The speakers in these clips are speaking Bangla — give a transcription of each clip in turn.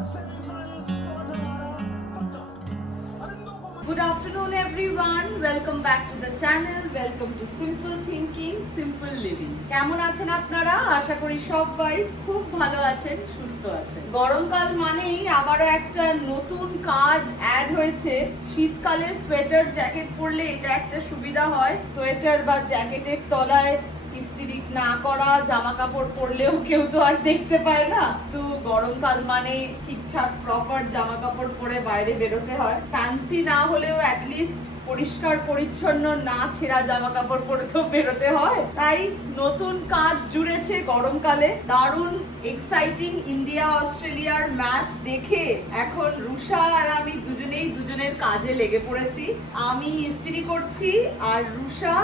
Good afternoon everyone. Welcome back to the channel. Welcome to Simple Thinking, Simple Living. কেমন আছেন আপনারা? আশা করি সবাই খুব ভালো আছেন, সুস্থ আছেন। গরমকাল মানেই আবারও একটা নতুন কাজ অ্যাড হয়েছে। শীতকালে সোয়েটার জ্যাকেট পরলে এটা একটা সুবিধা হয়। সোয়েটার বা জ্যাকেটের তলায় ইস্ত্রি না করা জামা কাপড় পরলেও কেউ তো আর দেখতে পায় না। তো গরমকাল মানে ঠিকঠাক প্রপার জামা কাপড় পরে বাইরে বেরোতে হয়। ফ্যান্সি না হলেও অ্যাটলিস্ট পরিষ্কার, পরিচ্ছন্ন না ছেঁড়া জামা কাপড় পরে তো বেরোতে হয়। তাই নতুন কাজ জুড়েছে গরমকালে দারুণ এক্সাইটিং ইন্ডিয়া অস্ট্রেলিয়ার ম্যাচ দেখে এখন রুষা আর আমি দুজনেই দুজনের কাজে লেগে পড়েছি। আমি ইস্ত্রি করছি আর রুষা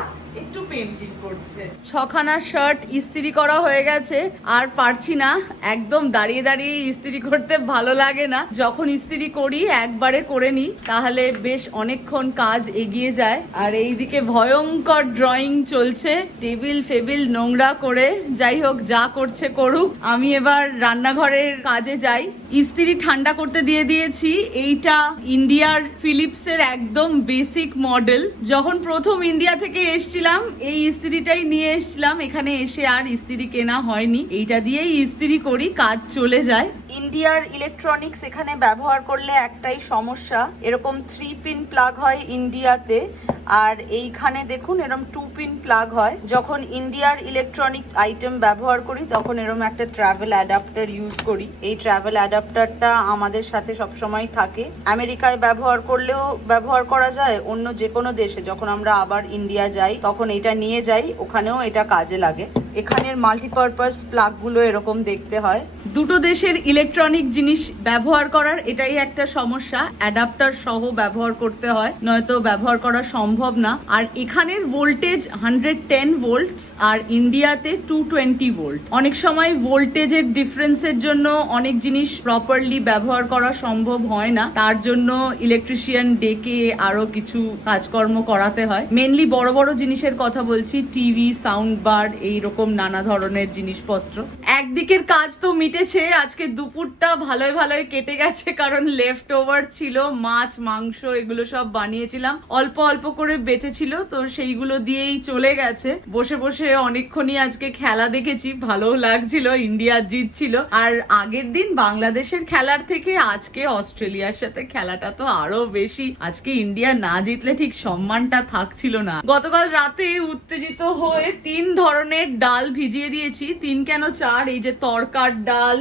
একটু পেন্টিং করছে। ছখানা শার্ট ইস্ত্রি করা হয়ে গেছে, আর পারছি না। একদম দাঁড়িয়ে দাঁড়িয়ে ইস্ত্রি করতে ভালো লাগে না। যখন ইস্ত্রি করি, একবারে করে নিই, তাহলে বেশ অনেকক্ষণ কাজ এগিয়ে যায়। আর এইদিকে ভয়ঙ্কর ড্রয়িং চলছে, টেবিল ফেবিল নোংরা করে। যাই হোক, যা করছে করুক। আমি এবার রান্নাঘরের কাজে যাই। ইস্ত্রি ঠান্ডা করতে দিয়ে দিয়েছি। এইটা ইন্ডিয়ার ফিলিপসের একদম বেসিক মডেল যখন প্রথম ইন্ডিয়া থেকে এসছিলাম, এই ইস্ত্রিটাই নিয়ে এসছিলাম। এখানে এসে আর ইস্ত্রি কেনা হয়নি। এইটা দিয়েই ইস্ত্রি করি, কাজ চলে যায়। ইন্ডিয়ার ইলেকট্রনিক্স এখানে ব্যবহার করলে একটাই সমস্যা। এরকম থ্রি পিন প্লাগ হয় ইন্ডিয়াতে। আর এইখানে দেখুন এরম টু পিন প্লাগ হয়। যখন ইন্ডিয়ার ইলেকট্রনিক আইটেম ব্যবহার করি, তখন এরম একটা ট্রাভেল অ্যাডাপ্টার ইউজ করি। এই ট্রাভেল অ্যাডাপ্টারটা আমাদের সাথে সবসময় থাকে। আমেরিকায় ব্যবহার করলেও ব্যবহার করা যায়, অন্য যে কোনো দেশে। যখন আমরা আবার ইন্ডিয়া যাই, তখন এটা নিয়ে যাই, ওখানেও এটা কাজে লাগে। এখানের মাল্টিপারপাস প্লাগগুলো এরকম দেখতে হয়। দুটো দেশের ইলেকট্রনিক জিনিস ব্যবহার করার এটাই একটা সমস্যা। অ্যাডাপ্টার সহ ব্যবহার করতে হয়, নয়তো ব্যবহার করা সম্ভব না। আর এখানের ভোল্টেজ হান্ড্রেড টেন ভোল্টস আর ইন্ডিয়াতে টু টোয়েন্টি ভোল্ট অনেক সময় ভোল্টেজের ডিফারেন্সের জন্য অনেক জিনিস প্রপারলি ব্যবহার করা সম্ভব হয় না। তার জন্য ইলেকট্রিশিয়ান ডেকে আরও কিছু কাজকর্ম করাতে হয়। মেনলি বড় বড় জিনিসের কথা বলছি টিভি সাউন্ড বার এইরকম নানা ধরনের জিনিসপত্র। একদিকের কাজ তো মিটেছে, আজকে দুপুরটা ভালোই ভালোই কেটে গেছে কারণ লেফট ওভার ছিল, মাছ, মাংস এগুলো সব বানিয়েছিলাম। অল্প অল্প করে বেঁচেছিল, তো সেইগুলো দিয়েই চলে গেছে। বসে বসে অনেকক্ষণই আজকে খেলা দেখেছি ভালো লাগছিল, ইন্ডিয়া জিতছিল। আর আগের দিন বাংলাদেশের খেলার থেকে আজকে অস্ট্রেলিয়ার সাথে খেলাটা তো আরও বেশি। আজকে ইন্ডিয়া না জিতলে ঠিক সম্মানটা থাকছিল না। গতকাল রাতে উত্তেজিত হয়ে তিন ধরনের ডাল ভিজিয়ে দিয়েছি। তিন কেন চার? এই যে তরকার ডাল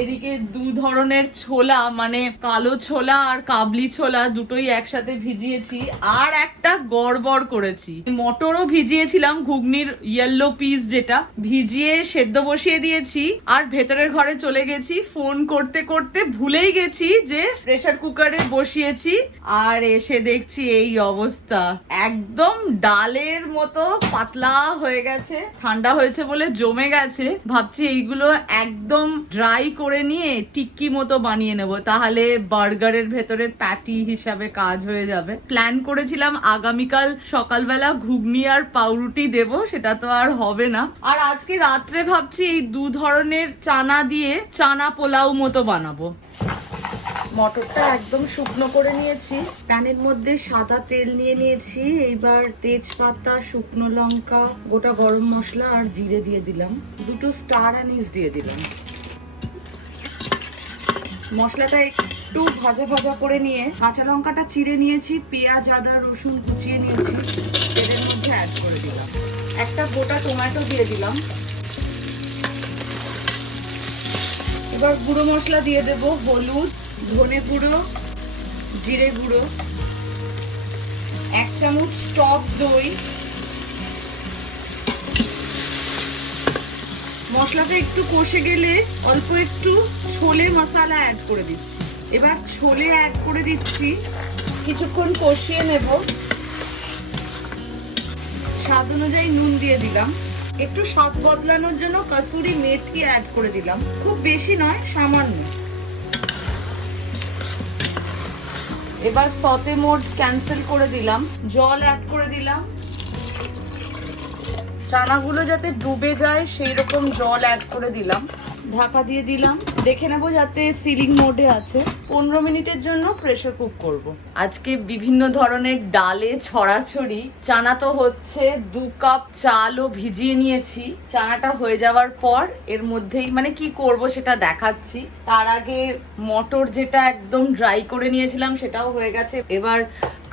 এদিকে দু ধরনের ছোলা মানে কালো ছোলা আর কাবলি ছোলা দুটোই একসাথে ভিজিয়েছি আর একটা গড়বড় করেছি। মটরও ভিজিয়েছিলাম, ঘুগনির ইয়েলো পিস যেটা। ভিজিয়ে সেদ্ধ বসিয়ে দিয়েছি আর ভেতরের ঘরে চলে গেছি। ফোন করতে করতে ভুলেই গেছি যে প্রেসার কুকারে বসিয়েছি আর এসে দেখছি এই অবস্থা। একদম ডালের মতো পাতলা হয়ে গেছে। ঠান্ডা হয়েছে বলে জমে গেছে। ভাবছি এইগুলো একদম ড্রাই করে নিয়ে টিক্কি মতো বানিয়ে নেব, তাহলে বার্গারের ভেতরে প্যাটি হিসাবে কাজ হয়ে যাবে। প্ল্যান করেছিলাম আগামীকাল সকালবেলা ঘুগনি আর পাউরুটি দেব, সেটা তো আর হবে না। আর আজকে রাত্রে ভাবছি এই দু ধরনের চানা দিয়ে চানা পোলাও মতো বানাবো। মটরটা একদম শুকনো করে নিয়েছি। প্যানের মধ্যে সাদা তেল নিয়ে নিয়েছি। এইবার তেজপাতা, শুকনো লঙ্কা, গোটা গরম মশলা আর জিরে দিয়ে দিলাম। দুটো স্টার অ্যানিস দিয়ে দিলাম। মশলাটা একটু ভাজা ভাজা করে নিয়ে কাঁচা লঙ্কাটা চিড়ে নিয়েছি, পেঁয়াজ, আদা, রসুন কুচিয়ে নিয়েছি তেলের মধ্যে অ্যাড করে দিলাম। একটা গোটা টমেটো দিয়ে দিলাম। এবার গুঁড়ো মশলা দিয়ে দেব হলুদ, ধনে গুঁড়ো, জিরে গুঁড়ো, এক চামচ টক দই মশলাটা একটু কষে গেলে অল্প একটু ছোলে মশলা অ্যাড করে দিচ্ছি। এবার ছোলে অ্যাড করে দিচ্ছি। কিছুক্ষণ কষিয়ে নেব। স্বাদ অনুযায়ী নুন দিয়ে দিলাম। একটু স্বাদ বদলানোর জন্য কাসুরি মেথি অ্যাড করে দিলাম। খুব বেশি নয়, সামান্য। এবার সতে মোড ক্যান্সেল করে দিলাম। জল অ্যাড করে দিলাম। চানাগুলো যাতে ডুবে যায় সেই রকম জল অ্যাড করে দিলাম। ঢাকা দিয়ে দিলাম। দেখে নেব যাতে সিলিং মোডে আছে। পনেরো মিনিটের জন্য প্রেশার কুক করব। আজকে বিভিন্ন ধরনের ডালে ছড়াছড়ি। চানা তো হচ্ছে দু কাপ চালও ভিজিয়ে নিয়েছি। চানাটা হয়ে যাওয়ার পর এর মধ্যেই মানে কি করব সেটা দেখাচ্ছি। তার আগে মটর যেটা একদম ড্রাই করে নিয়েছিলাম, সেটাও হয়ে গেছে। এবার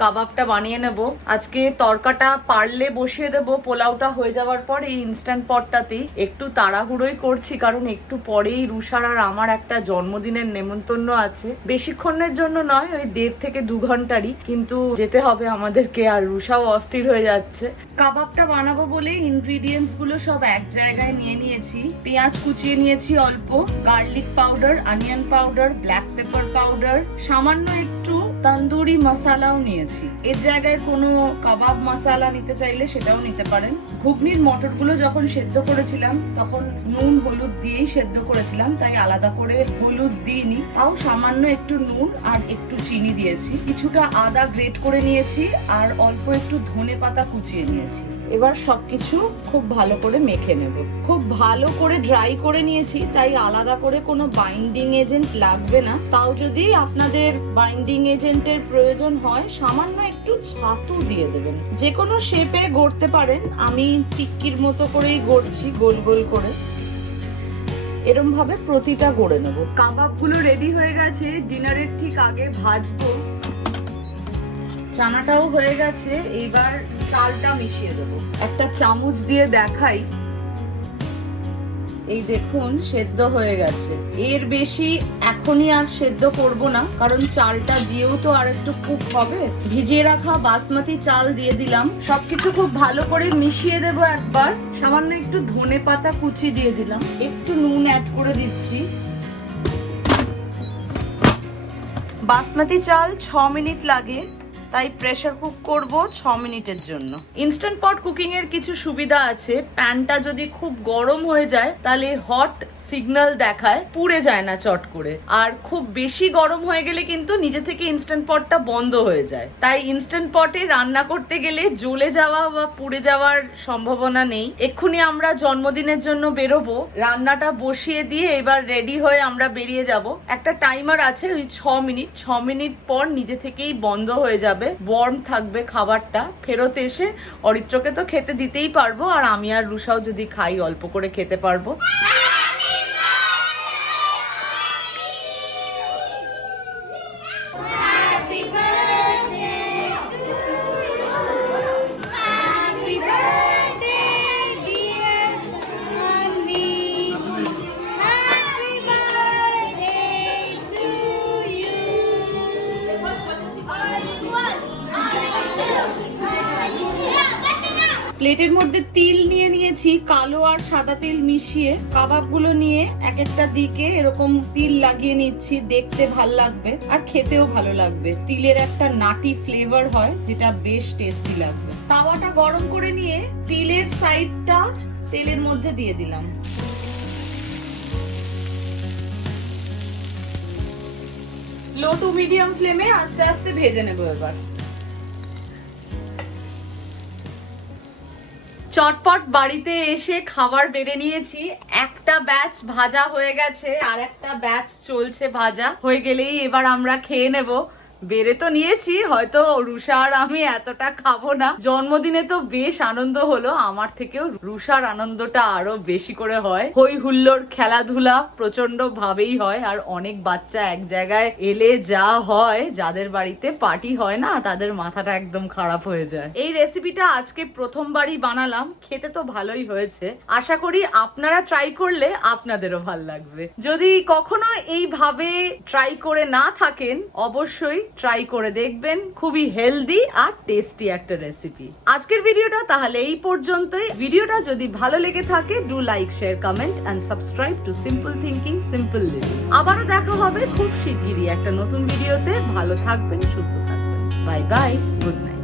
কাবাবটা বানিয়ে নেব। আজকে তরকাটা পারলে বসিয়ে দেব। পোলাওটা হয়ে যাওয়ার পর এই ইনস্ট্যান্ট পটটাতেই একটু তাড়াহুড়োই করছি, কারণ একটু পরেই রুষার আর আমার একটা জন্মদিনের নেমন্তন্ন আছে। বেশিক্ষণের জন্য নয়, ওই দেড় থেকে দু ঘন্টারই, কিন্তু যেতে হবে আমাদেরকে আর রুষাও অস্থির হয়ে যাচ্ছে। কাবাবটা বানাবো বলে ইনগ্রিডিয়েন্টসগুলো সব এক জায়গায় নিয়ে নিয়েছি। পেঁয়াজ কুচিয়ে নিয়েছি অল্প garlic powder onion powder black pepper powder সামান্য একটু তন্দুরি মশালাও নিয়েছি। এর জায়গায় কোনো কাবাব মশালা নিতে চাইলে সেটাও নিতে পারেন। ঘুগনির মটরগুলো যখন সেদ্ধ করেছিলাম, তখন নুন, হলুদ দিয়েই সেদ্ধ করেছিলাম, তাই আলাদা করে হলুদ দিইনি। তাও সামান্য একটু নুন আর একটু চিনি দিয়েছি। কিছুটা আদা গ্রেট করে নিয়েছি আর অল্প একটু ধনে পাতা কুচিয়ে নিয়েছি। এবার সবকিছু খুব ভালো করে মেখে নেব। খুব ভালো করে ড্রাই করে নিয়েছি, তাই আলাদা করে কোনো বাইন্ডিং এজেন্ট লাগবে না। তাও যদি আপনাদের বাইন্ডিং এজেন্টের প্রয়োজন হয়, সামান্য একটু ছাতু দিয়ে দেবেন। যে কোনো শেপে গড়তে পারেন। আমি টিক্কির মতো করেই গড়ছি, গোল গোল করে। এরম ভাবে প্রতিটা গড়ে নেব। কাবাবগুলো রেডি হয়ে গেছে ডিনারের ঠিক আগে ভাজবো। চানাটাও হয়ে গেছে, এইবার চালটা মিশিয়ে দেবো। একটা চামচ দিয়ে দেখাই। এই দেখুন, সেদ্ধ হয়ে গেছে। এর বেশি এখনই আর সেদ্ধ করব না, কারণ চালটা দিয়েও তো আর একটু কুক হবে। ভিজিয়ে রাখা বাসমতি চাল দিয়ে দিলাম। সবকিছু খুব ভালো করে মিশিয়ে দেব একবার। সামান্য একটু ধনে পাতা কুচি দিয়ে দিলাম। একটু নুন অ্যাড করে দিচ্ছি। বাসমতি চাল ছ মিনিট লাগে। তাই প্রেসার কুক করব ছ মিনিটের জন্য। ইনস্ট্যান্ট পট কুকিং এর কিছু সুবিধা আছে। প্যানটা যদি খুব গরম হয়ে যায়, তাহলে হট সিগন্যাল দেখায়, পুড়ে যায় না চট করে। আর খুব বেশি গরম হয়ে গেলে কিন্তু নিজে থেকে ইনস্ট্যান্ট পটটা বন্ধ হয়ে যায়। তাই ইনস্ট্যান্ট পটে রান্না করতে গেলে জ্বলে যাওয়া বা পুড়ে যাওয়ার সম্ভাবনা নেই। এক্ষুনি আমরা জন্মদিনের জন্য বেরোবো। রান্নাটা বসিয়ে দিয়ে এবার রেডি হয়ে আমরা বেরিয়ে যাব। একটা টাইমার আছে ওই ছ মিনিট। ছ মিনিট পর নিজে থেকেই বন্ধ হয়ে যাবে। ওয়ার্ম থাকবে খাবারটা। ফেরত এসে অরিত্রকে তো খেতে দিতেই পারব, আর আমি আর রুষাও যদি খাই, অল্প করে খেতে পারব। প্লেটের মধ্যে তিল নিয়ে নিয়েছি, কালো আর সাদা তিল মিশিয়ে। কাবাবগুলো নিয়ে এক একটা দিকে এরকম তিল লাগিয়ে নিচ্ছি, দেখতে ভালো লাগবে আর খেতেও ভালো লাগবে। তিলের একটা নাটি ফ্লেভার হয়, যেটা বেশ টেস্টি লাগবে। তাওয়াটা গরম করে নিয়ে তিলের সাইডটা তেলের মধ্যে দিয়ে দিলাম। লো টু মিডিয়াম ফ্লেমে আস্তে আস্তে ভেজে নেব এবার। চটপট বাড়িতে এসে খাবার বেড়ে নিয়েছি। একটা ব্যাচ ভাজা হয়ে গেছে, আর একটা ব্যাচ চলছে ভাজা। হয়ে গেলেই এবার আমরা খেয়ে নেব। বেড়ে তো নিয়েছি, হয়তো রুষা আর আমি এতটা খাব না। জন্মদিনে তো বেশ আনন্দ হলো, আমার থেকেও রুষার আনন্দটা আরও বেশি করে হয়। হই হুল্লোর খেলাধুলা প্রচণ্ড ভাবেই হয়, আর অনেক বাচ্চা এক জায়গায় এলে যা হয়, যাদের বাড়িতে পার্টি হয় না, তাদের মাথাটা একদম খারাপ হয়ে যায়। এই রেসিপিটা আজকে প্রথমবারই বানালাম, খেতে তো ভালোই হয়েছে। আশা করি আপনারা ট্রাই করলে আপনাদেরও ভালো লাগবে। যদি কখনো এইভাবে ট্রাই করে না থাকেন, অবশ্যই ট্রাই করে দেখবেন। খুবই হেলদি আর টেস্টি একটা রেসিপি আজকের ভিডিওটা তাহলে এই পর্যন্তই। ভিডিওটা যদি ভালো লেগে থাকে do like share comment and subscribe to simple thinking simple living আবারও দেখা হবে খুব শিগগিরই একটা নতুন ভিডিওতে ভালো থাকবেন, সুস্থ থাকবেন। Bye bye good night